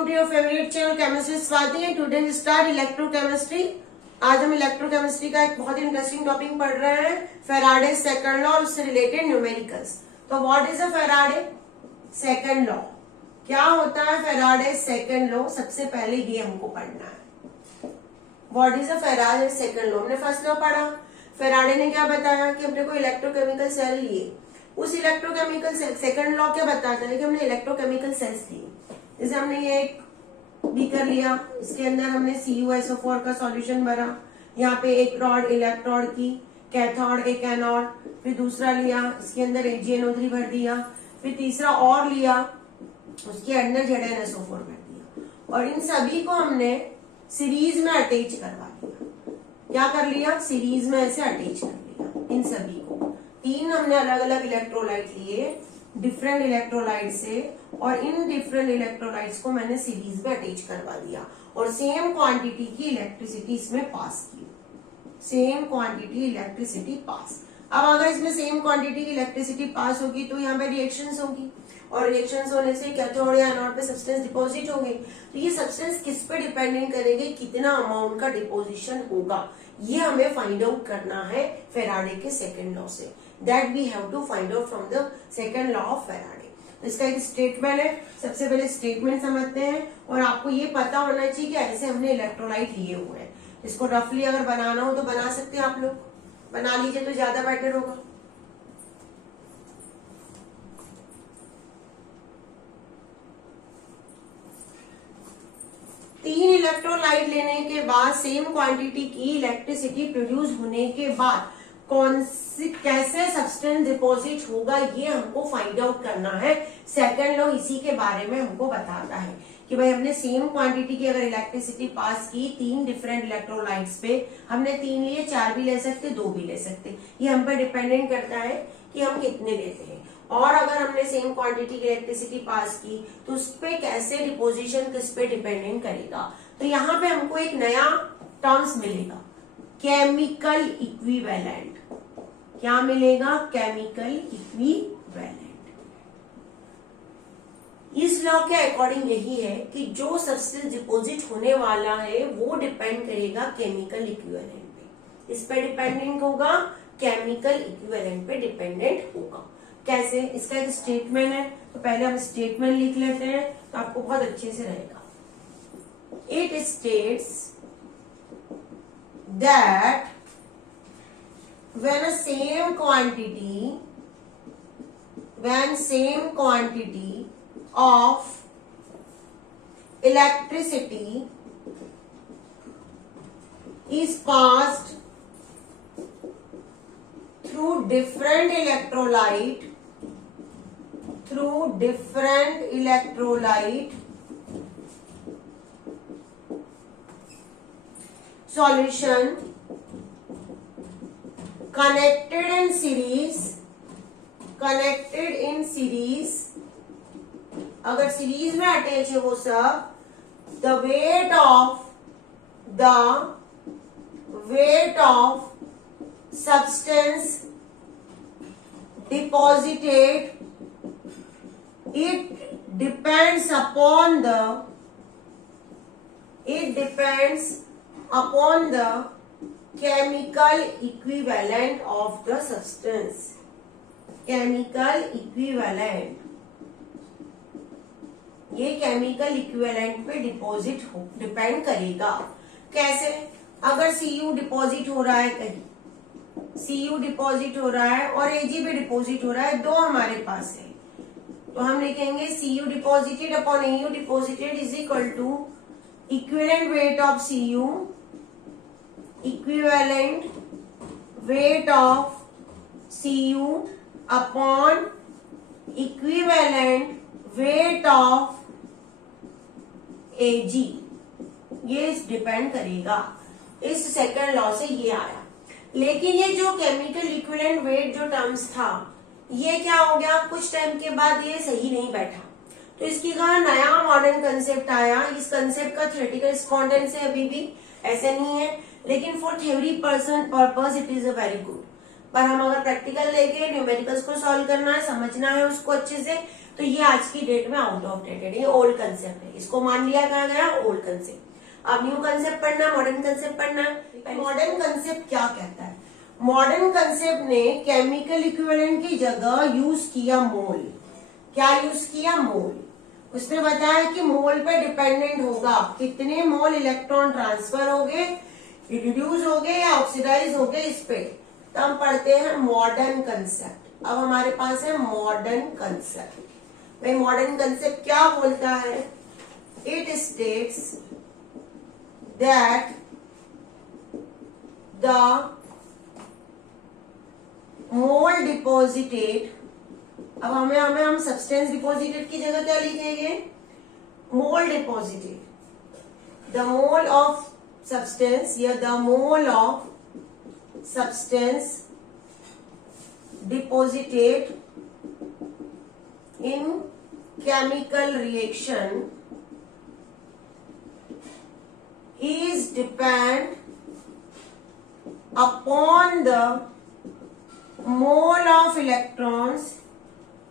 Welcome to your favourite channel chemistry Swati and today we start electrochemistry. आज हम electrochemistry का एक बहुत ही इंटरेस्टिंग टॉपिक पढ़ रहे हैं, फैराडे सेकंड लॉ और उससे रिलेटेड न्यूमेरिकल्स। तो what is a Faraday second law? क्या होता है फैराडे सेकंड लॉ? सबसे पहले ये हमको पढ़ना है। What is a Faraday second law? हमने फर्स्ट लॉ पढ़ा। फैराडे ने क्या बताया कि हमने कोई इलेक्ट्रोकेमिकल सेल लिए, उस इलेक्ट्रोकेमिकल सेल सेकंड लॉ क्या बताता है कि हमने इलेक्ट्रोकेमिकल सेल्स लिए। जैसे हमने ये एक बीकर लिया, इसके अंदर हमने CuSO4 का सॉल्यूशन भरा, यहाँ पे एक रॉड इलेक्ट्रोड की कैथोड एक एनोड, फिर दूसरा लिया इसके अंदर AgNO3 भर दिया, फिर तीसरा और लिया उसके अंदर ZnSO4 भर दिया और इन सभी को हमने सीरीज में अटैच करवा दिया। क्या कर लिया? सीरीज में ऐसे अटैच कर लिया इन सभी को। तीन हमने अलग अलग इलेक्ट्रोलाइट लिए डिफरेंट इलेक्ट्रोलाइट से और इन डिफरेंट इलेक्ट्रोलाइट्स को मैंने सीरीज में अटैच करवा दिया और सेम क्वांटिटी की इलेक्ट्रिसिटी इसमें पास की। Same quantity electricity pass. अब अगर इसमें सेम क्वांटिटी की इलेक्ट्रिसिटी पास होगी तो यहाँ पे रिएक्शंस होगी और रिएक्शंस होने से कैथोड या एनोड पे सब्सटेंस डिपॉजिट होंगे। तो ये सब्सटेंस किस पे डिपेंडेंट करेंगे, कितना अमाउंट का डिपोजिशन होगा, ये हमें फाइंड आउट करना है फैराडे के सेकंड लॉ से। That we have to find out from the second law of Faraday. तो इसका एक स्टेटमेंट है, सबसे पहले स्टेटमेंट समझते हैं और आपको ये पता होना चाहिए कि ऐसे हमने इलेक्ट्रोलाइट लिए हुए हैं। इसको रफली अगर बनाना हो तो बना सकते हैं, आप लोग बना लीजिए तो ज्यादा बेटर होगा। तीन इलेक्ट्रोलाइट लेने के बाद सेम क्वांटिटी की इलेक्ट्रिसिटी प्रोड्यूस होने के बाद कौन सी कैसे सब्सटेंस डिपॉजिट होगा ये हमको फाइंड आउट करना है। सेकंड लॉ इसी के बारे में हमको बताता है कि भाई हमने सेम क्वांटिटी की अगर इलेक्ट्रिसिटी पास की तीन डिफरेंट इलेक्ट्रोलाइट्स पे, हमने तीन लिए, चार भी ले सकते, दो भी ले सकते, ये हम पे डिपेंडेंट करता है कि हम कितने लेते हैं। और अगर हमने सेम क्वांटिटी की इलेक्ट्रिसिटी पास की तो उस पे कैसे डिपोजिशन किस पे डिपेंडेंट करेगा। तो यहाँ पे हमको एक नया टर्म्स मिलेगा, केमिकल इक्विवेलेंट। क्या मिलेगा? Chemical equivalent. इस लॉ के अकॉर्डिंग यही है कि जो सब्सटेंस डिपोजिट होने वाला है वो डिपेंड करेगा केमिकल इक्विवेलेंट पे। इस पे डिपेंडेंट होगा, केमिकल इक्विवेलेंट पे डिपेंडेंट होगा। कैसे? इसका एक स्टेटमेंट है, तो पहले हम स्टेटमेंट लिख लेते हैं तो आपको बहुत अच्छे से रहेगा। It states that when same quantity of electricity is passed through different electrolyte solution connected in series, अगर सीरीज में अटैच है वो सब, the weight of substance deposited, it depends upon the chemical equivalent of the substance. Chemical equivalent, ये chemical equivalent पे depend करेगा। कैसे? अगर Cu डिपॉजिट हो रहा है, कहीं Cu डिपॉजिट हो रहा है और Ag भी डिपॉजिट हो रहा है, दो हमारे पास है, तो हम लिखेंगे Cu deposited upon Au deposited is equal to equivalent weight of Cu, equivalent weight of Cu upon equivalent weight of Ag, ये डिपेंड करेगा। इस सेकंड लॉ से ये आया। लेकिन ये जो केमिकल इक्विवेलेंट वेट जो टर्म्स था, ये क्या हो गया, कुछ टाइम के बाद ये सही नहीं बैठा, तो इसकी का नया मॉडर्न कंसेप्ट आया। इस कंसेप्ट का थ्योरेटिकल रिस्पॉन्डेंस है, अभी भी ऐसे नहीं है, लेकिन for theory purpose it is a very good. पर हम अगर प्रैक्टिकल लेके न्यूमेरिकल्स को सॉल्व करना है, समझना है उसको अच्छे से, तो ये आज की डेट में आउट ऑफ डेट है, ये ओल्ड कंसेप्ट है, इसको मान लिया गया ओल्ड कंसेप्ट। अब न्यू कंसेप्ट पढ़ना, मॉडर्न कंसेप्ट पढ़ना। मॉडर्न कंसेप्ट क्या कहता है? मॉडर्न कंसेप्ट ने केमिकल इक्विवेलेंट की जगह यूज किया मोल। क्या यूज किया? मोल। उसने बताया कि मोल पे डिपेंडेंट होगा कितने मोल इलेक्ट्रॉन ट्रांसफर हो गए, रिड्यूस हो गए या ऑक्सीडाइज हो गए, इस पे तो हम पढ़ते हैं मॉडर्न कंसेप्ट। अब हमारे पास है मॉडर्न कंसेप्ट। भाई मॉडर्न कंसेप्ट क्या बोलता है? It states that the mole deposited, अब हम सब्सटेंस डिपॉजिटेड की जगह क्या लिखेंगे? Mole deposited, the mole of substance या the mole of substance deposited in chemical reaction is depend upon the mole of electrons,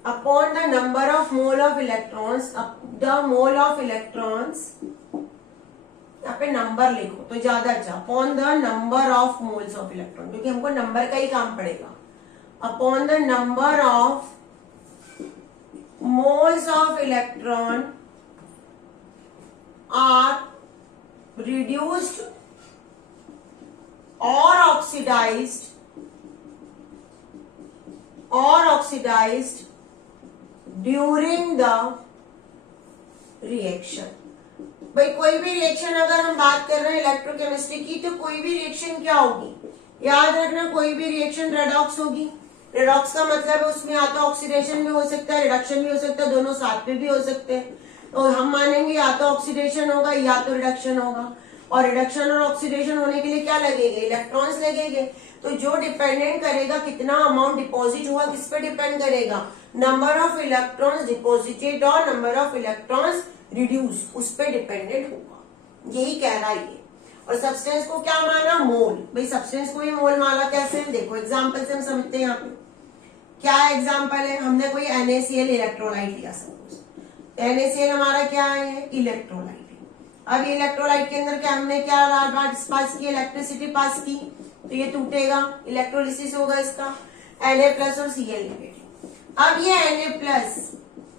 upon the number of mole of electrons, the mole of electrons, यहाँ पे number लिखो तो ज्यादा अच्छा, upon the number of moles of electron, क्योंकि हमको number का ही काम पड़ेगा। Upon the number of moles of electron are reduced or oxidized during the reaction। भाई कोई भी रिएक्शन अगर हम बात कर रहे हैं इलेक्ट्रोकेमिस्ट्री की, तो कोई भी रिएक्शन क्या होगी? याद रखना, कोई भी रिएक्शन रेडॉक्स होगी। रेडॉक्स का मतलब है उसमें या तो ऑक्सीडेशन भी हो सकता है, रिडक्शन भी हो सकता है, दोनों साथ में भी हो सकते हैं। तो हम मानेंगे या तो ऑक्सीडेशन होगा या तो रिडक्शन होगा, और रिडक्शन और ऑक्सीडेशन होने के लिए क्या लगेगा? इलेक्ट्रॉन्स लगेंगे। तो जो डिपेंडेंट करेगा कितना अमाउंट डिपॉजिट हुआ, किस पे डिपेंड करेगा? नंबर ऑफ इलेक्ट्रॉन्स डिपॉजिटेड और नंबर ऑफ इलेक्ट्रॉन्स रिड्यूस, उस पे डिपेंडेंट होगा। यही कह रहा है ये। और सब्सटेंस को क्या माना? मोल। भाई सब्सटेंस को ही मोल माना कैसे? देखो एग्जाम्पल से हम समझते हैं। यहाँ पे क्या एग्जाम्पल है? हमने कोई NaCl इलेक्ट्रोलाइट लिया, सपोज NaCl हमारा क्या है? इलेक्ट्रोलाइट। अब ये इलेक्ट्रोलाइट के अंदर क्या हमने क्या पास की? इलेक्ट्रिसिटी पास की, तो ये टूटेगा, इलेक्ट्रोलिसिस होगा इसका, Na+ और Cl नेगेटिव। अब ये Na+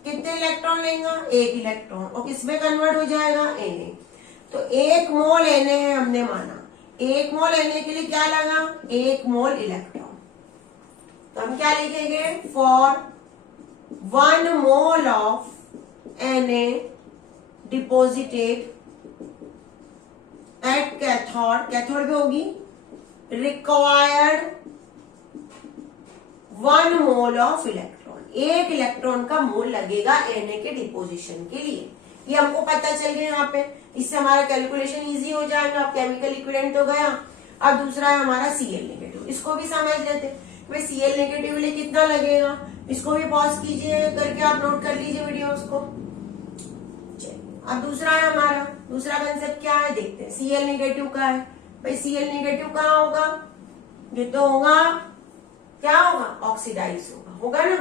कितने इलेक्ट्रॉन लेगा? एक इलेक्ट्रॉन, और किसमें कन्वर्ट हो जाएगा? Na। तो 1 मोल Na है हमने माना, 1 मोल Na के लिए क्या लगा? 1 मोल इलेक्ट्रॉन। तो हम क्या लिखेंगे? For 1 mole of Na deposited at cathode, cathode पे होगी, required 1 mole of electron, 1 electron का मोल लगेगा Na के डिपोजिशन के लिए। ये हमको पता चल गया यहाँ पे, इससे हमारा कैलकुलेशन इजी हो जाएगा। अब केमिकल इक्विवेलेंट तो गया, अब दूसरा है हमारा Cl नेगेटिव। इसको भी समझ लेते, भाई Cl नेगेटिव लिए कितना लगेगा? इसको भी पॉज कीजिए करके आप नोट कर लीजिए वीडियो उसको। अब दूसरा है हमारा, दूसरा कंसेप्ट क्या है देखते हैं। Cl नेगेटिव का है, भाई Cl नेगेटिव कहाँ होगा? ये तो होगा, क्या होगा? ऑक्सीडाइज होगा ना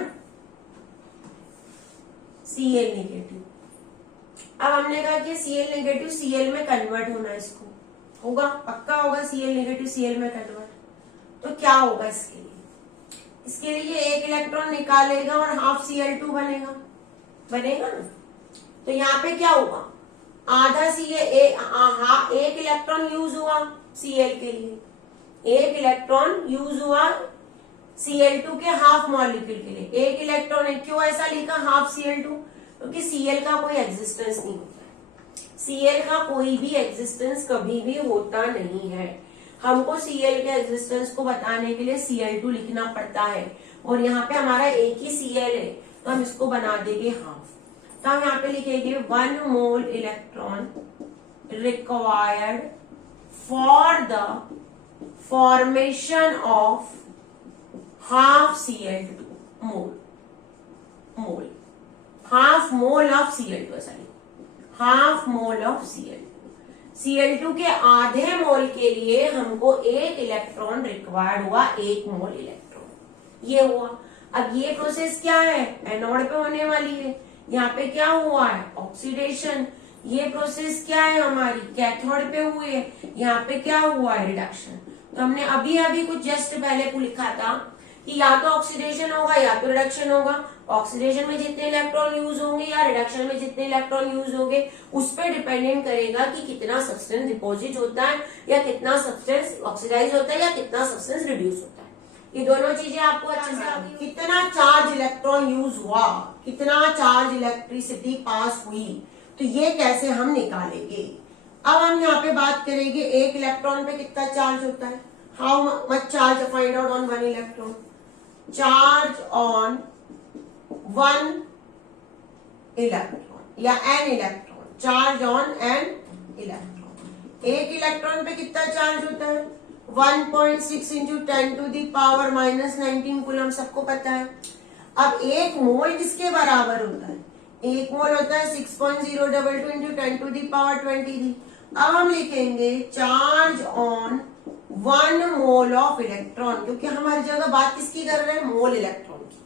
Cl नेगेटिव। अब हमने कहा कि Cl नेगेटिव Cl में कन्वर्ट होना, इसको होगा, पक्का होगा Cl नेगेटिव Cl में कन्वर्ट। तो क्या होगा इसके लिए? इसके लिए 1 इलेक्ट्रॉन निकालेगा और हाफ Cl2 बनेगा ना। तो यहाँ पे क्या होगा? आधा एक इलेक्ट्रॉन यूज हुआ Cl के लिए, 1 इलेक्ट्रॉन यूज हुआ Cl2 के हाफ मॉलिक्यूल के लिए, 1 इलेक्ट्रॉन है। क्यों ऐसा लिखा हाफ Cl2? क्योंकि Cl का कोई एग्जिस्टेंस नहीं होता है, Cl का कोई भी एग्जिस्टेंस कभी भी होता नहीं है। हमको Cl के एग्जिस्टेंस को बताने के लिए Cl2 लिखना पड़ता है, और यहाँ पे हमारा एक ही Cl है, तो हम इसको बना देंगे हाफ। तो हम यहाँ पे लिखेंगे 1 मोल electron required for the formation of half Cl2 mole, half mole of Cl2, sorry half mole of Cl2 के आधे मोल के लिए हमको 1 इलेक्ट्रॉन रिक्वायर्ड हुआ, 1 मोल इलेक्ट्रॉन ये हुआ। अब ये प्रोसेस क्या है, एनोड पे होने वाली है, यहाँ पे क्या हुआ है, ऑक्सीडेशन। ये प्रोसेस क्या है हमारी, कैथोड पे हुई है, यहाँ पे क्या हुआ है, रिडक्शन। तो हमने अभी अभी कुछ जस्ट पहले लिखा था कि या तो ऑक्सीडेशन होगा या तो रिडक्शन होगा। ऑक्सीडेशन में जितने इलेक्ट्रॉन यूज होंगे या रिडक्शन में जितने इलेक्ट्रॉन यूज होंगे उस पर डिपेंडेंट करेगा कि कितना सब्सटेंस डिपॉजिट होता है या कितना सब्सटेंस ऑक्सीडाइज होता है या कितना सब्सटेंस रिड्यूस होता है। ये दोनों चीजें आपको अच्छे से आती। कितना चार्ज इलेक्ट्रॉन यूज हुआ, कितना चार्ज इलेक्ट्रिसिटी पास हुई, तो ये कैसे हम निकालेंगे। अब हम यहाँ पे बात करेंगे एक इलेक्ट्रॉन पे कितना चार्ज होता है, how much charge find out on one electron. Charge on one electron या an electron, charge on an electron. एक इलेक्ट्रॉन पे कितना चार्ज होता है, 1.6 into 10 to the power -19 coulomb, सबको पता है। अब एक मोल किसके बराबर होता है, एक मोल होता है 6.022 इंटू 10 टू दी पावर 23। अब हम लिखेंगे charge on 1 mole of electron, क्योंकि हम हर जगह बात किसकी कर रहे हैं, मोल इलेक्ट्रॉन की।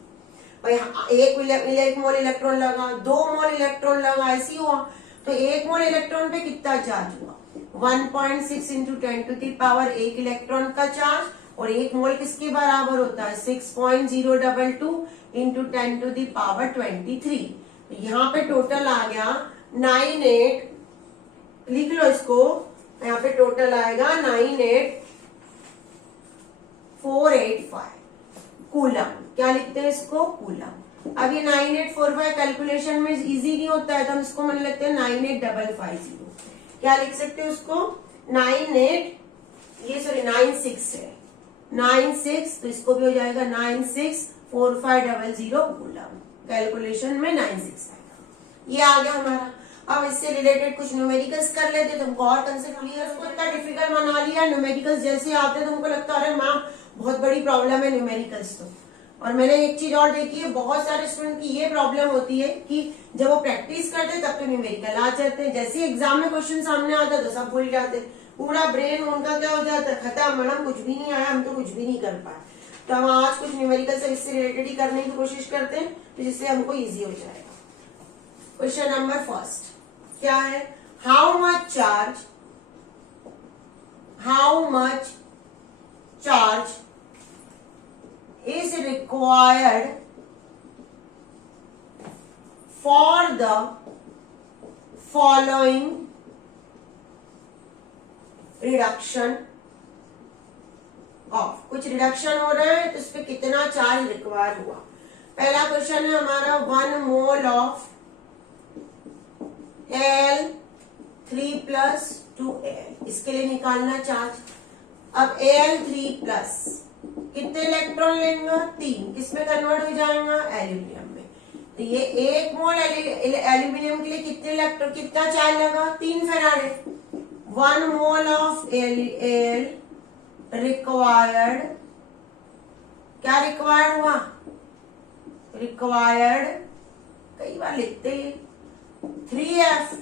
भाई एक मोल इलेक्ट्रॉन लगा, 2 मोल इलेक्ट्रॉन लगा, ऐसी हुआ। तो एक मोल इलेक्ट्रॉन पे कितना चार्ज हुआ, 1.6 इंटू 10 टू दी पावर एक इलेक्ट्रॉन का चार्ज, और एक मोल किसके बराबर होता है, 6.022 इंटू 10 टू दी पावर 23। तो यहाँ पे टोटल आ गया 98, लिख लो इसको, यहाँ पे टोटल आएगा 98485 कूलम। क्या लिखते हैं इसको, कूलम। अब ये 9845 कैलकुलेशन में इजी नहीं होता है, तो हम इसको मान लेते हैं 98550। क्या लिख सकते हैं उसको, 96 है, 96, तो इसको भी हो जाएगा 964500 कूलम। कैलकुलेशन में 96 आएगा। ये आ गया हमारा। अब इससे रिलेटेड कुछ न्यूमेरिकल्स कर लेते तो हमको और कंसेप्ट क्लियर हो। इतना डिफिकल्ट बना लिया, न्यूमेरिकल्स जैसे आते हैं तो हमको लगता है अरे मैम बहुत बड़ी प्रॉब्लम है न्यूमेरिकल्स तो। और मैंने एक चीज और देखी है, बहुत सारे स्टूडेंट की ये प्रॉब्लम होती है कि जब वो प्रैक्टिस करते तब तो न्यूमेरिकल आ जाते हैं, जैसे ही एग्जाम में क्वेश्चन सामने आता है तो सब भूल जाते हैं, पूरा ब्रेन उनका क्या हो जाता है, खत्म, मैडम कुछ भी नहीं आया, हम तो कुछ भी नहीं कर पाए। तो हम आज कुछ न्यूमेरिकल से इससे रिलेटेड ही करने की कोशिश करते हैं, तो जिससे हमको इजी हो जाएगा। क्वेश्चन नंबर फर्स्ट क्या है, how much charge is required for the following reduction of, कुछ रिडक्शन हो रहा है तो इस पे कितना चार्ज रिक्वायर हुआ। पहला क्वेश्चन है हमारा 1 मोल ऑफ Al3+2Al, इसके लिए निकालना चार्ज। अब Al3+ कितने इलेक्ट्रॉन लेंगे, 3, किसमें कन्वर्ट हो जाएगा, एल्यूमिनियम में। तो ये 1 मोल एल्यूमिनियम के लिए कितने इलेक्ट्रॉन, कितना चार्ज लगा, 3 Faraday. 1 mole of L required, क्या रिक्वायर्ड हुआ, रिक्वायर्ड, कई बार लिखते हैं 3F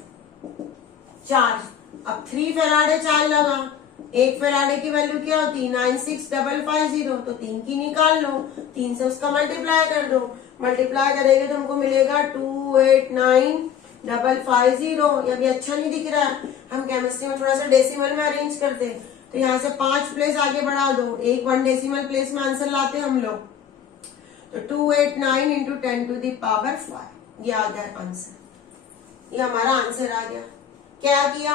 चार्ज। अब 3 फैराडे चार्ज लगा, 1 फैराडे की वैल्यू क्या होती है, 96550, तो 3 की निकाल लो, 3 से उसका मल्टीप्लाई कर दो, मल्टीप्लाई करेंगे तो हमको मिलेगा 28950। ये भी अच्छा नहीं दिख रहा है, हम केमिस्ट्री में थोड़ा सा डेसिमल में अरेंज करते हैं, तो यहाँ से 5 प्लेस आगे बढ़ा दो, एक 1 डेसिमल प्लेस में आंसर लाते हैं हम लोग। तो 289 इंटू 10 टू दी पावर 5, ये आ गया आंसर, ये हमारा आंसर आ गया। क्या किया,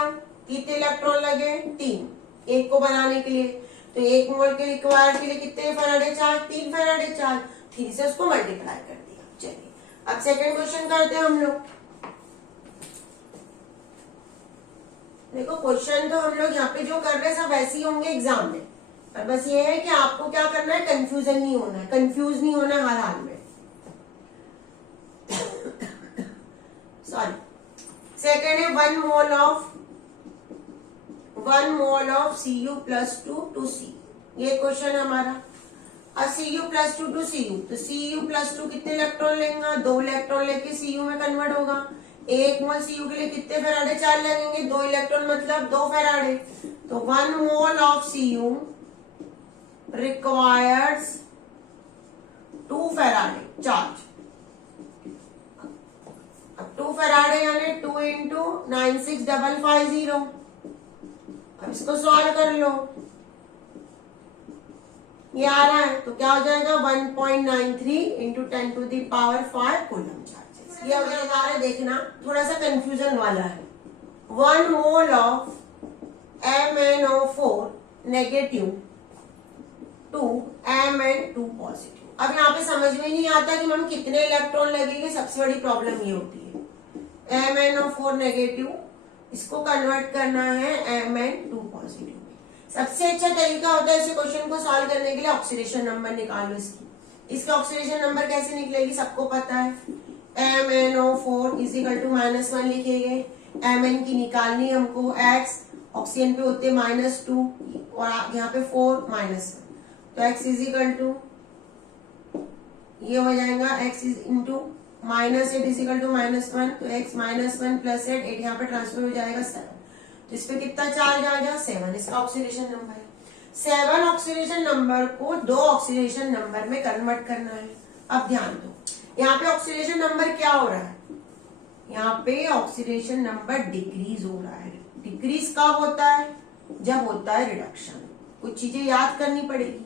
कितने इलेक्ट्रॉन लगे, 3 एक को बनाने के लिए। तो 1 मोल के रिक्वायर्ड के लिए कितने फैराडे चार्ज, 3 फैराडे चार्ज, 3 से उसको मल्टीप्लाई कर दिया। चलिए अब सेकंड क्वेश्चन करते हैं हम लोग। देखो क्वेश्चन तो हम लोग यहाँ पे जो कर रहे हैं सब ऐसे ही होंगे एग्जाम में, पर बस ये है कि आपको क्या करना है, कंफ्यूजन नहीं होना है, कंफ्यूज नहीं होना हर हाल में। सॉरी, सेकंड है 1 mole of Cu+2 to C, ये क्वेश्चन हमारा। अब Cu+2 टू Cu, तो Cu+2 कितने इलेक्ट्रॉन लेंगे, 2 इलेक्ट्रॉन लेके Cu में कन्वर्ट होगा। 1 मोल Cu के लिए कितने फैराडे चार्ज लगेंगे, 2 इलेक्ट्रॉन मतलब 2 फैराडे। तो 1 mole of Cu requires 2 Faraday charge. अब 2 फैराडे यानी 2 इंटू 96550। अब इसको सॉल्व कर लो, ये आ रहा है तो क्या हो जाएगा 1.93 into 10 to the power 5 coulomb charges. ये हो जाएगा, देखना थोड़ा सा कंफ्यूजन वाला है। 1 mole of MnO4 negative to Mn2 positive. अब यहाँ पे समझ में नहीं आता कि मैम कितने इलेक्ट्रॉन लगेंगे, सबसे बड़ी प्रॉब्लम ये होती है। MnO4 नेगेटिव, इसको कन्वर्ट करना है Mn2 पॉजिटिव में। सबसे अच्छा तरीका होता है इस क्वेश्चन को सॉल्व करने के लिए, ऑक्सीडेशन नंबर निकालो इसकी। इसका ऑक्सीडेशन नंबर कैसे निकलेगी सबको पता है। MnO4 इज इक्वल टू -1 लिखेंगे। Mn की निकालनी हमको, X ऑक्सीजन पे होते -2 और यहाँ पे 4 -1, तो X इज इक्वल टू ये हो जाएगा X into -8 is equal to -1, तो X -1 प्लस 8 यहाँ पे ट्रांसफर हो जाएगा 7, तो इस पे कितना चार्ज आ गया 7। इसका ऑक्सीडेशन नंबर है। 7 ऑक्सीडेशन नंबर को 2 ऑक्सीडेशन नंबर में कन्वर्ट करना है। अब ध्यान दो, यहाँ पे ऑक्सीडेशन नंबर क्या हो रहा है, यहाँ पे ऑक्सीडेशन नंबर डिक्रीज हो रहा है। डिक्रीज कब होता है, जब होता है रिडक्शन। कुछ चीजें याद करनी पड़ेगी।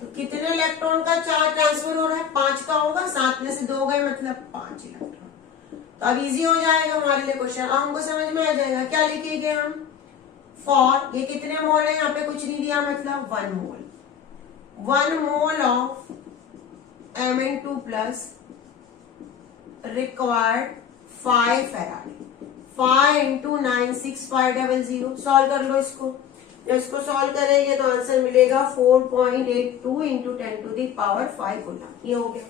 तो कितने इलेक्ट्रॉन का चार्ज ट्रांसफर हो रहा है, 5 का होगा, 7 में से 2 गए मतलब 5 इलेक्ट्रॉन। तो अब इजी हो जाएगा हमारे लिए क्वेश्चन, अब हमको समझ में आ जाएगा। क्या लिखेंगे हम, फॉर ये कितने मोल है, यहाँ पे कुछ नहीं दिया मतलब 1 मोल। 1 mole of Mn2 plus required 5 Faraday. 5 into 96500। Solve कर लो इसको। जब इसको सॉल्व करेंगे तो आंसर मिलेगा 4.82 into 10 to the power 5 coulomb. ये हो गया।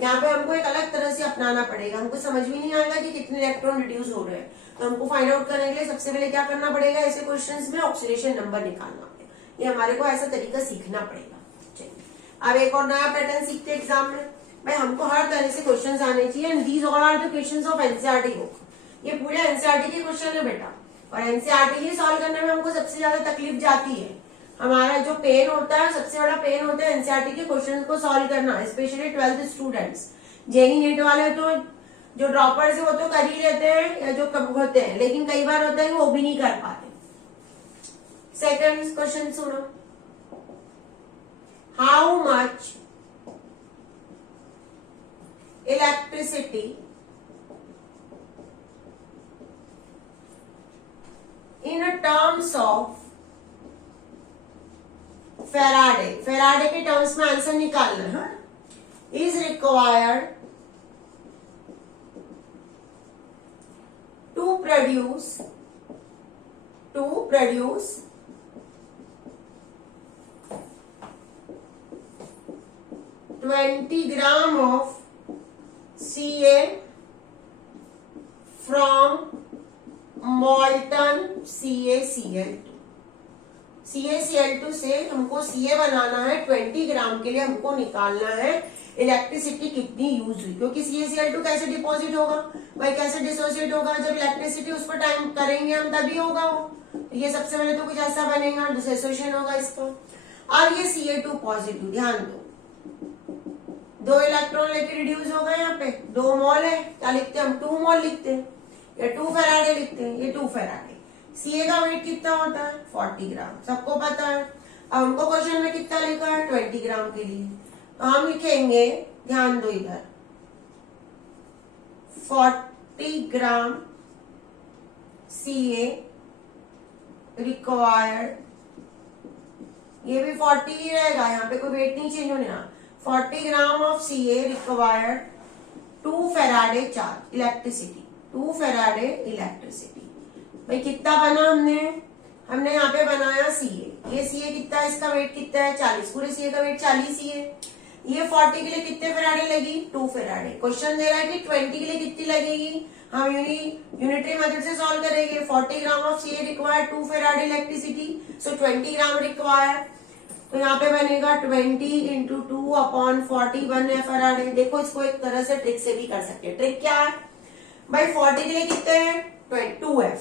यहाँ पे हमको एक अलग तरह से अपनाना पड़ेगा। हमको समझ में नहीं आएगा कि कितने इलेक्ट्रॉन रिड्यूस हो रहे हैं, तो हमको फाइंड आउट करने के लिए सबसे पहले क्या करना पड़ेगा, ऐसे क्वेश्चंस में ऑक्सीडेशन नंबर निकालना पड़ेगा। ये हमारे को ऐसा तरीका सीखना पड़ेगा। चलिए अब एक और नया पैटर्न सीखते हैं एग्जाम में। भाई हमको हर तरह से क्वेश्चन आने चाहिए, and these all are the questions of NCERT book. ये पूरे एनसीईआरटी के क्वेश्चन है बेटा, और एनसीईआरटी ही सॉल्व करने में हमको सबसे ज्यादा तकलीफ जाती है। हमारा जो पेन होता है, सबसे बड़ा पेन होता है एनसीईआरटी के क्वेश्चन को सॉल्व करना, specially 12th students. JEE NEET वाले तो जो ड्रॉपर्स है वो तो कर ही लेते हैं, या जो कम होते हैं, लेकिन कई बार होता है वो भी नहीं कर पाते। सेकंड क्वेश्चन सुनो, how much electricity in terms of Faraday, Faraday के टर्म्स में आंसर निकालना है, is required to produce 20 gram of Ca from molten CaCl2। CaCl2 से हमको Ca बनाना है 20 ग्राम के लिए, हमको निकालना है इलेक्ट्रिसिटी कितनी यूज हुई, क्योंकि CaCl2 कैसे डिपॉजिट होगा भाई, कैसे डिसोसिएट होगा, जब इलेक्ट्रिसिटी उस पर टाइम करेंगे हम तभी होगा वो। तो ये सबसे पहले तो कुछ ऐसा बनेगा, डिसोसिएशन होगा इसका। अब ये Ca2 पॉजिटिव, ध्यान दो 2 इलेक्ट्रॉन लेके रिड्यूस हो गए, यहाँ पे 2 मोल है, क्या लिखते हैं हम 2 मोल लिखते हैं, या 2 फैराडे लिखते हैं, ये 2 फैराडे। Ca का वेट कितना होता है 40 ग्राम, सबको पता है। अब हमको क्वेश्चन में कितना लिखा है 20 ग्राम के लिए, तो हम लिखेंगे, ध्यान दो इधर 40 ग्राम Ca रिक्वायर्ड, ये भी 40 ही रहेगा, यहाँ पे कोई वेट नहीं चेंज होने। 40 gram of Ca required 2 Faraday charge electricity, 2 Faraday electricity. भाई कितना बना हमने यहाँ पे बनाया Ca, ये Ca कितना है, इसका वेट कितना है 40, पूरे Ca का वेट 40 ही है। ये 40 के लिए कितने फैराडे लगी 2 फैराडे। क्वेश्चन दे रहा है कि 20 के लिए कितनी लगेगी, हम यूनिटरी मेथड से सॉल्व करेंगे। 40 gram of Ca required 2 Faraday electricity, so 20 gram required, तो यहाँ पे बनेगा 20 इंटू 2 अपॉन 40 1 फैराडे। देखो इसको एक तरह से ट्रिक से भी कर सकते हैं। ट्रिक क्या है भाई, 40 के लिए कितने हैं 2f,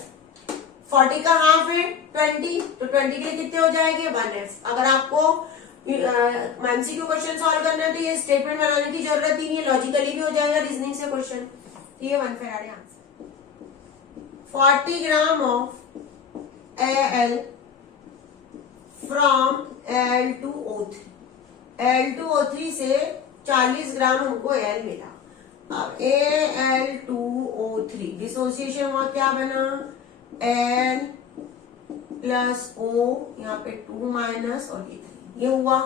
40 का हाफ है 20, तो 20 के लिए कितने हो जाएंगे 1f। अगर आपको एमसीक्यू क्वेश्चन सॉल्व करना है तो ये स्टेटमेंट बनाने की जरूरत ही नहीं है, लॉजिकली भी हो जाएगा रीजनिंग से क्वेश्चन। तो ये 1 Faraday answer. 40 gram of Al from Al2O3, Al2O3 से 40 ग्राम हमको Al मिला। अब Al2O3 डिसोसिएशन हुआ, क्या बना, Al प्लस O, यहाँ पे 2 माइनस और ये 3, ये हुआ।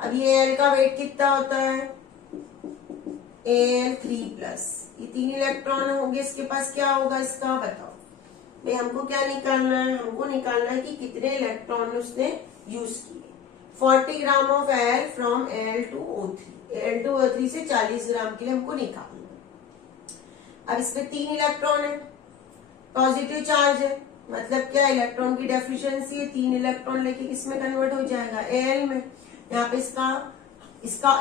अब ये Al का वेट कितना होता है, Al3 प्लस, ये 3 इलेक्ट्रॉन होंगे, इसके पास क्या होगा इसका बताओ भाई। हमको क्या निकालना है, हमको निकालना है कि कितने इलेक्ट्रॉन उसने यूज किए। 40 gram of Al from Al2O3 से 40 ग्राम के लिए हमको निकालना है। अब इसमें 3 इलेक्ट्रॉन है, पॉजिटिव चार्ज है, मतलब क्या, इलेक्ट्रॉन की डेफिशिएंसी है, 3 इलेक्ट्रॉन लेके किसमें कन्वर्ट हो जाएगा, Al में। यहाँ पे इसका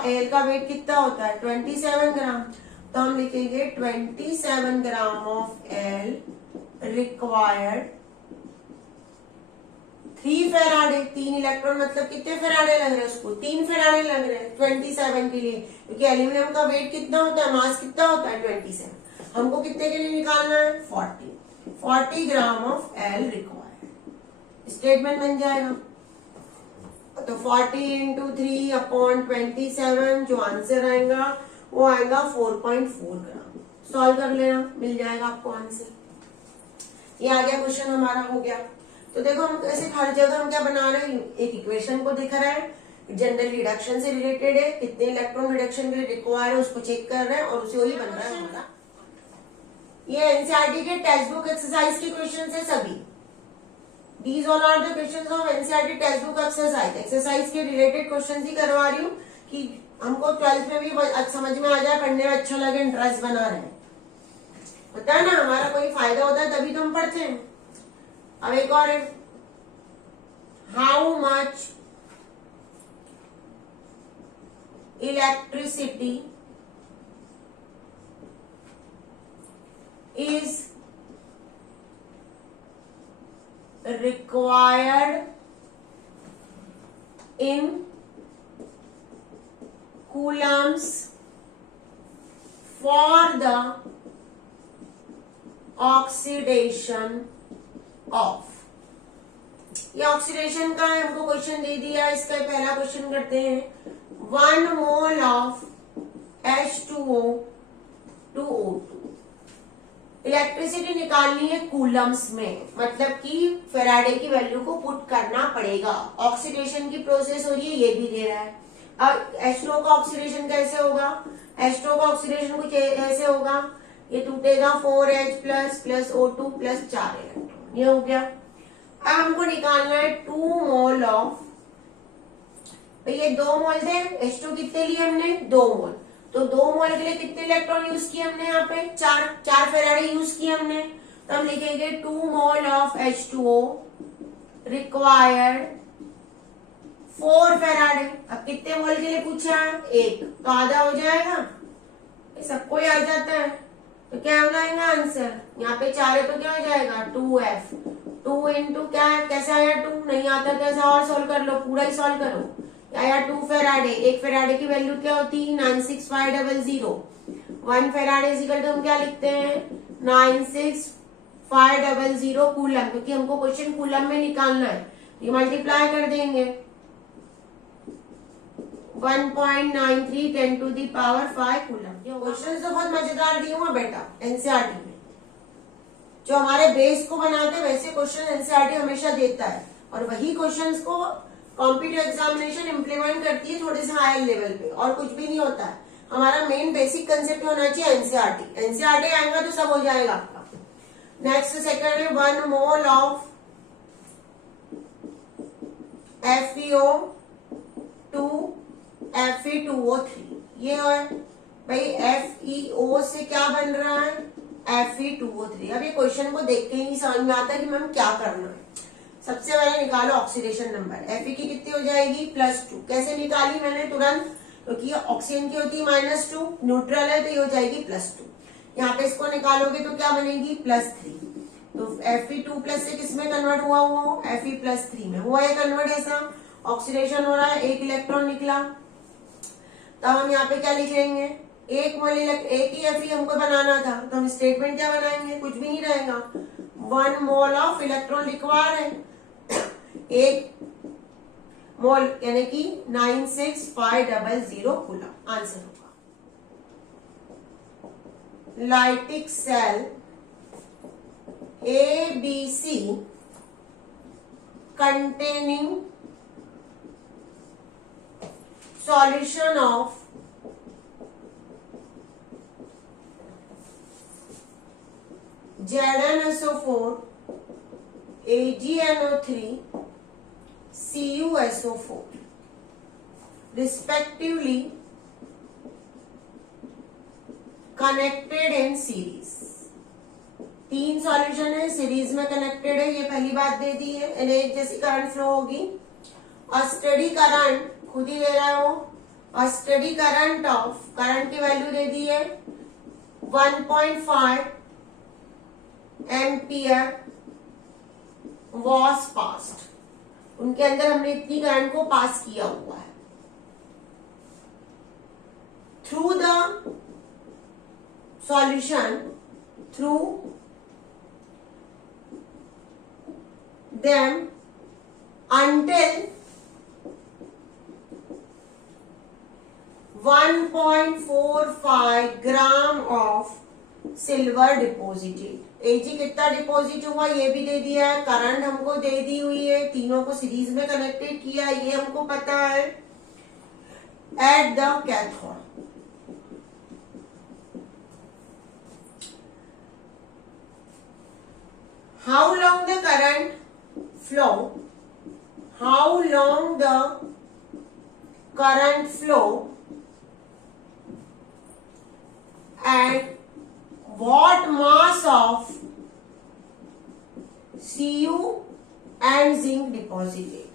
Al का वेट कितना होता है, 27 ग्राम, तो हम लिखेंगे 27 gram of Al required 3 Faraday. 3 electron मतलब कितने फेराडे लग रहे हैं उसको, 3 फेराडे लग रहे हैं 27 के लिए, क्योंकि एल्यूमिनियम का वेट कितना होता है, मास कितना होता है 27। हमको कितने के लिए निकालना है, 40 gram of Al required. Statement बन जाएगा तो 40 इंटू 3 अपॉन 27, जो आंसर आएगा वो आएगा 4.4 ग्राम। सॉल्व कर लेना, मिल जाएगा आपको आंसर। ये आ गया क्वेश्चन हमारा, हो गया। तो देखो हम ऐसे हर जगह हम क्या बना रहे हैं, एक इक्वेशन को दिख रहा है, जनरल रिडक्शन से रिलेटेड है, कितने इलेक्ट्रॉन रिडक्शन के लिए रिक्वायर है उसको चेक कर रहे हैं और उसे वही बन रहा है हमारा। ये एनसीईआरटी के टेक्स्ट बुक एक्सरसाइज के क्वेश्चन है सभी। These all are the question of NCERT text book exercise के रिलेटेड क्वेश्चन ही करवा रही हूँ कि हमको 12th में भी समझ में आ जाए, पढ़ने में अच्छा लगे, इंटरेस्ट बना रहे। होता है ना, हमारा कोई फायदा होता है तभी तो हम पढ़ते हैं। अब एक और है, how much electricity is required in coulombs for the oxidation of. ये ऑक्सीडेशन का है, हमको क्वेश्चन दे दिया, इसका पहला क्वेश्चन करते हैं। 1 mole of H2O to O2, electricity निकालनी है कूलम्स में, मतलब कि फेराडे की वैल्यू को पुट करना पड़ेगा। ऑक्सीडेशन की प्रोसेस हो रही है, ये भी दे रहा है। अब H2O का ऑक्सीडेशन कैसे होगा, H2O का ऑक्सीडेशन कुछ ऐसे होगा, ये टूटेगा 4H plus O2 plus 4 electron, ये हो गया। अब हमको निकालना है 2 मोल ऑफ, ये 2 मोल थे, H2 कितने लिए हमने, 2 मोल, तो 2 मोल के लिए कितने इलेक्ट्रॉन यूज किए हमने, यहाँ पे 4 फेराडे यूज किए हमने, तो हम लिखेंगे 2 mole of H2O required 4 Faraday. अब कितने मोल के लिए पूछा, 1, तो आधा हो जाएगा, सबको ही आ जाता है, तो क्या हो जाएगा आंसर, यहाँ पे 4 है तो क्या हो जाएगा 2F। 2 इंटू क्या है, कैसे आया 2, नहीं आता तो ऐसा और सोल्व कर लो, पूरा ही सोल्व करो। आया 2 फेराडे, 1 फेराडे की वैल्यू क्या होती है 96500। 1 फेराडे इक्वल टू हम क्या लिखते हैं 96500 कूलम, क्योंकि हमको क्वेश्चन कूलम में निकालना है, ये मल्टीप्लाई कर देंगे 1.93 10 to the power 5 coulomb. Question तो बहुत मजेदार दिए हुए बेटा एनसीईआरटी में, जो हमारे बेस को बनाते हैं वैसे क्वेश्चन एनसीईआरटी हमेशा देता है, और वही क्वेश्चंस को कॉम्पिटिटिव एग्जामिनेशन इम्प्लीमेंट करती है थोड़े से हायर लेवल पे, और कुछ भी नहीं होता है। हमारा मेन बेसिक कंसेप्ट होना चाहिए एनसीईआरटी। एनसीईआरटी आएगा तो सब हो जाएगा आपका। नेक्स्ट सेकंड है 1 मोल ऑफ FeO2 Fe2O3, ये है भाई FeO से क्या बन रहा है Fe2O3। अब ये क्वेश्चन को देख के ही समझ में आता है कि मैम क्या करना है। सबसे पहले निकालो ऑक्सीडेशन नंबर, Fe की कितनी हो जाएगी +2। कैसे निकाली मैंने तुरंत, क्योंकि तो ऑक्सीजन की होती है -2, न्यूट्रल है तो ये हो जाएगी +2। यहाँ पे इसको निकालोगे तो क्या बनेगी +3, तो Fe2 प्लस से किसमें कन्वर्ट हुआ, Fe+3 में हुआ है कन्वर्ट ऐसा। ऑक्सीडेशन हो रहा है, एक इलेक्ट्रॉन निकला, तब हम यहाँ पे क्या लिखेंगे, एक मोल एक ही Fe हमको बनाना था, तो हम स्टेटमेंट क्या बनाएंगे, कुछ भी नहीं रहेगा, 1 मोल ऑफ इलेक्ट्रॉन रिक्वायर्ड है, एक मोल यानी कि 96500 कूलम आंसर होगा। Lytic cell ABC containing solution of ZnSO4, AgNO3, CuSO4 respectively connected in series। तीन सॉल्यूशन है, सीरीज में कनेक्टेड है, ये पहली बात दे दी है, एक जैसी करंट फ्लो होगी, और स्टडी करंट खुद ही दे रहा है वो, और स्टडी करंट ऑफ, करंट की वैल्यू दे दी है 1.5 एम्पियर वॉज पास्ड, उनके अंदर हमने इतनी करंट को पास किया हुआ है। Through the solution, through them until 1.45 gram of silver deposited. Ag कितना डिपोजिट हुआ ये भी दे दिया है, करंट हमको दे दी हुई है, तीनों को सीरीज में कनेक्टेड किया ये हमको पता है। At the cathode, how long the current flow, how long the current flow and what mass of Cu and zinc deposited।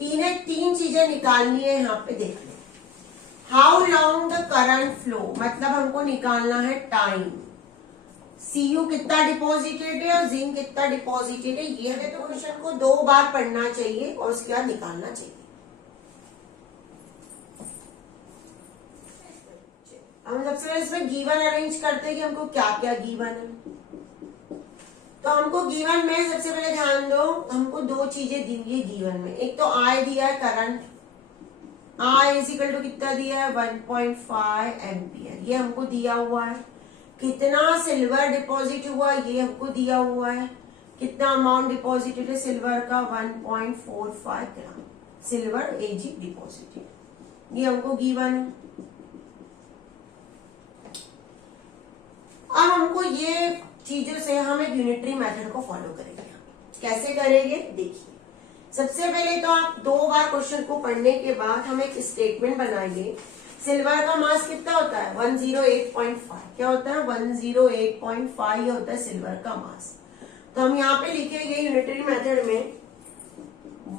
तीन चीजें निकालनी है, यहाँ पे देख लो। How long the current flow मतलब हमको निकालना है टाइम, Cu कितना डिपॉजिटेड है और जिंक कितना डिपॉजिटेड है, ये हमें तो क्वेश्चन को 2 बार पढ़ना चाहिए और उसके बाद निकालना चाहिए। हम सबसे पहले इसमें गिवन अरेंज करते हैं कि हमको क्या क्या गिवन है। तो हमको गिवन में सबसे पहले ध्यान दो, हमको 2 चीजें दी हुई है गिवन में। एक तो I दिया है करंट, I इक्वल टू कितना दिया है 1.5 एम्पियर, ये हमको दिया हुआ है। कितना सिल्वर डिपॉजिट हुआ ये हमको दिया हुआ है, कितना अमाउंट डिपॉजिटेड है सिल्वर का 1.45 ग्राम सिल्वर Ag डिपॉजिटेड, ये हमको गिवन है। अब हमको ये चीजों से हम एक यूनिटरी मेथड को फॉलो करेंगे। कैसे करेंगे देखिए, सबसे पहले तो आप 2 बार क्वेश्चन को पढ़ने के बाद हम एक स्टेटमेंट बनाएंगे। सिल्वर का मास कितना होता है 108.5, क्या होता है 108.5, ये होता है सिल्वर का मास। तो हम यहाँ पे लिखेंगे यूनिटरी मेथड में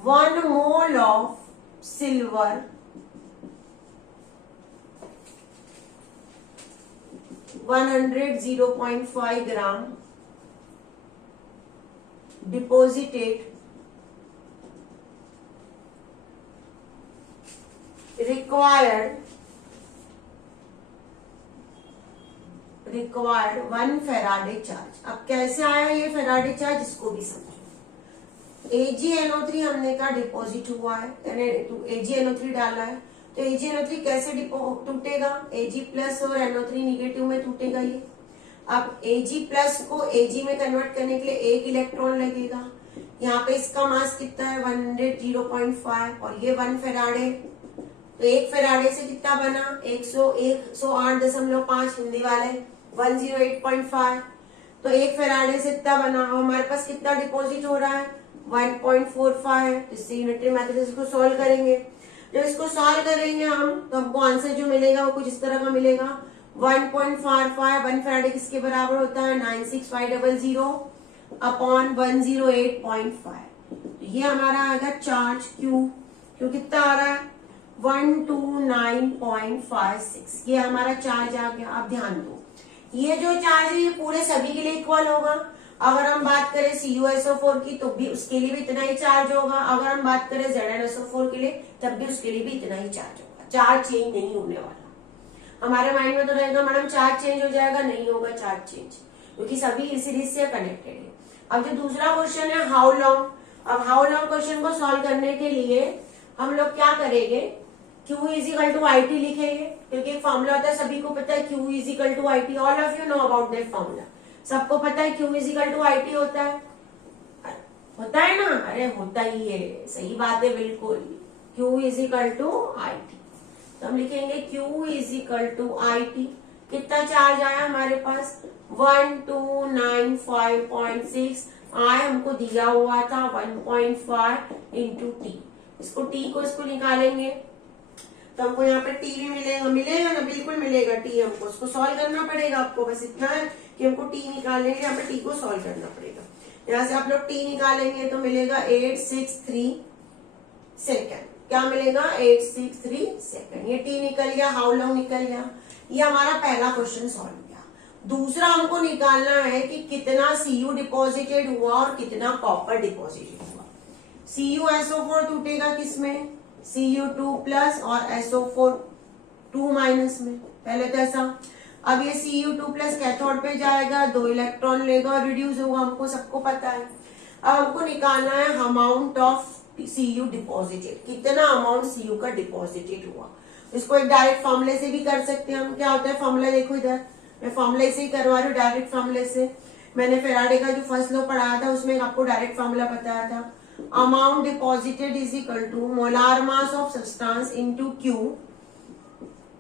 1 mole of silver 100.5 gram deposited required 1 Faraday charge. अब कैसे आया ये फैराडे चार्ज, इसको भी समझो। AgNO3 हमने कहा डिपॉजिट हुआ है, यानी AgNO3 डाला है, तो AgNO3 कैसे टूटेगा, Ag प्लस और NO3 निगेटिव में टूटेगा ये। अब Ag प्लस को Ag में कन्वर्ट करने के लिए एक इलेक्ट्रॉन लगेगा। यहाँ पे इसका मास कितना है 100.5 और ये 1 फैराडे, तो 1 फैराडे से कितना बना 108.5 हिंदी वाले 108.5, तो 1 फैराडे से कितना बना, हमारे पास कितना डिपॉजिट हो रहा है 1.45 है। इससे यूनिटरी मेथड से इसको सॉल्व करेंगे। जब इसको सॉल्व करेंगे हम तो हमको आंसर जो मिलेगा वो कुछ इस तरह का मिलेगा 1.45, 1 फैराडे किसके बराबर होता है 96500 अपॉन 108.5, तो ये हमारा आएगा चार्ज Q कितना आ रहा है 129.56, ये हमारा चार्ज आ गया। आप ध्यान दो, ये जो चार्ज है ये पूरे सभी के लिए इक्वल होगा। अगर हम बात करें CuSO4 की तो भी उसके लिए भी इतना ही चार्ज होगा। अगर हम बात करें ZnSO4 के लिए तब भी उसके लिए भी इतना ही चार्ज होगा, चार्ज चेंज नहीं होने वाला। हमारे माइंड में तो रहेगा मैडम चार्ज चेंज हो जाएगा, नहीं होगा चार्ज चेंज, क्योंकि सभी इस सीरीज से कनेक्टेड है। अब जो दूसरा क्वेश्चन है हाउ लॉन्ग, अब हाउ लॉन्ग क्वेश्चन को सॉल्व करने के लिए हम लोग क्या करेंगे, Q इजिकल टू IT लिखेंगे, क्योंकि एक फॉर्मूला होता है, सभी को पता है Q equal to IT, all of you know about that formula. सबको पता है Q इजिकल टू IT होता है ना, अरे होता ही है, सही बात है बिल्कुल। Q इजिकल टू IT, तो हम लिखेंगे Q इजिकल टू IT। कितना चार्ज आया हमारे पास 1295.6 आया, हमको दिया हुआ था 1.5 इंटू टी। इसको निकालेंगे तो हमको यहाँ पे टी भी मिलेगा ना, बिल्कुल मिलेगा टी। हमको इसको सॉल्व करना पड़ेगा, आपको बस इतना है कि हमको टी निकालने के लिए यहाँ पे टी को सॉल्व करना पड़ेगा। यहाँ से आप लोग टी निकालेंगे तो मिलेगा 863 सेकेंड। क्या मिलेगा 863 सेकेंड। ये टी निकल गया, हाउ लॉन्ग निकल गया। ये हमारा पहला क्वेश्चन सॉल्व गया। दूसरा हमको निकालना है कि कितना Cu डिपॉजिटेड हुआ और कितना कॉपर डिपॉजिटेड हुआ। CuSO4 टूटेगा किसमें, Cu2 प्लस और SO4 2 माइनस में, पहले तो ऐसा। अब ये Cu2 प्लस कैथोड पे जाएगा, 2 इलेक्ट्रॉन लेगा और रिड्यूस होगा, हमको सबको पता है। अब हमको निकालना है अमाउंट ऑफ Cu डिपॉजिटेड, कितना अमाउंट Cu का डिपॉजिटेड हुआ। इसको एक डायरेक्ट फॉर्मूले से भी कर सकते हैं हम। क्या होता है फॉर्मूला, देखो इधर मैं फॉर्मूले से ही करवा रही हूँ, डायरेक्ट फॉर्मूले से। मैंने फेराडे का जो फर्स्ट लॉ पढ़ाया था उसमें आपको डायरेक्ट फॉर्मूला बताया था, amount deposited is equal to molar mass of substance into Q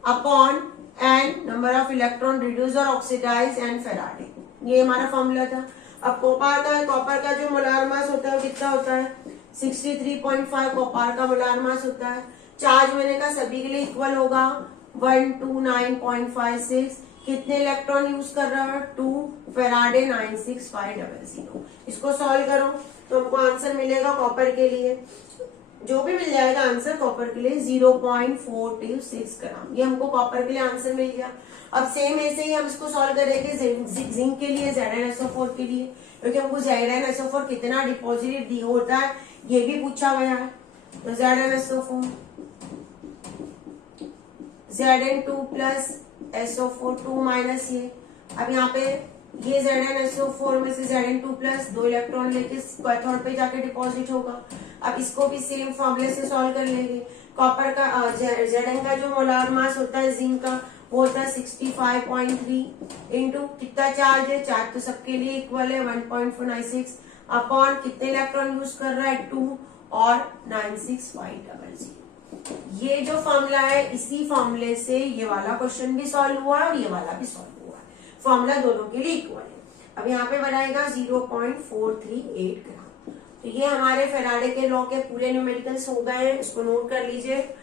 upon n number of electron reduce और ऑक्सीडाइज एंड फेराडे। ये हमारा फॉर्मूला था। अब कॉपर का जो मोलार मास होता है वो कितना होता है 63.5 कॉपर का मोलार मास होता है। चार्ज मैंने कहा सभी के लिए इक्वल होगा 129.56। कितने इलेक्ट्रॉन यूज कर रहा है 2, फेराडे 96500। इसको सॉल्व करो तो हमको आंसर मिलेगा कॉपर के लिए, जो भी मिल जाएगा आंसर कॉपर के लिए 0.426 ग्राम। ये हमको कॉपर के लिए आंसर मिल गया। अब सेम ऐसे ही हम इसको सॉल्व करेंगे जिंक के लिए, ZnSO4 के लिए, क्योंकि हमको ZnSO4 कितना डिपॉजिटेड होता है ये भी पूछा गया है। तो ZnSO4 Zn2 plus SO4 2 minus ये। अब यहाँ पे ये ZnSO4 में से Zn2 प्लस 2 इलेक्ट्रॉन लेके कैथोड पे जाके डिपॉजिट होगा। अब इसको भी सेम फॉर्मूले से सॉल्व कर लेंगे। कॉपर का Zn का जो मोलार मास होता है जिंक का वो होता है 65.3 इंटू कितना चार्ज है, चार्ज तो सबके लिए इक्वल है 1.496 अपॉन कितने इलेक्ट्रॉन यूज कर रहा है 2 और 96500। ये जो फॉर्मूला है इसी फॉर्मूले से ये वाला क्वेश्चन भी सॉल्व हुआ है और ये वाला भी सॉल्व हुआ है। फॉर्मूला दोनों के लिए इक्वल है। अब यहाँ पे बनाएगा 0.438 ग्राम। तो ये हमारे फेराडे के लॉ के पूरे न्यूमेरिकल्स हो गए हैं, इसको नोट कर लीजिए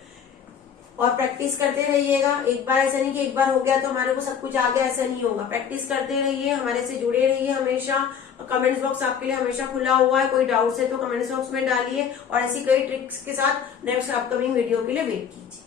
और प्रैक्टिस करते रहिएगा। एक बार ऐसा नहीं कि एक बार हो गया तो हमारे को सब कुछ आ गया, ऐसा नहीं होगा। प्रैक्टिस करते रहिए, हमारे से जुड़े रहिए हमेशा। कमेंट्स बॉक्स आपके लिए हमेशा खुला हुआ है, कोई डाउट्स है तो कमेंट्स बॉक्स में डालिए और ऐसी कई ट्रिक्स के साथ नेक्स्ट अपकमिंग वीडियो के लिए वेट कीजिए।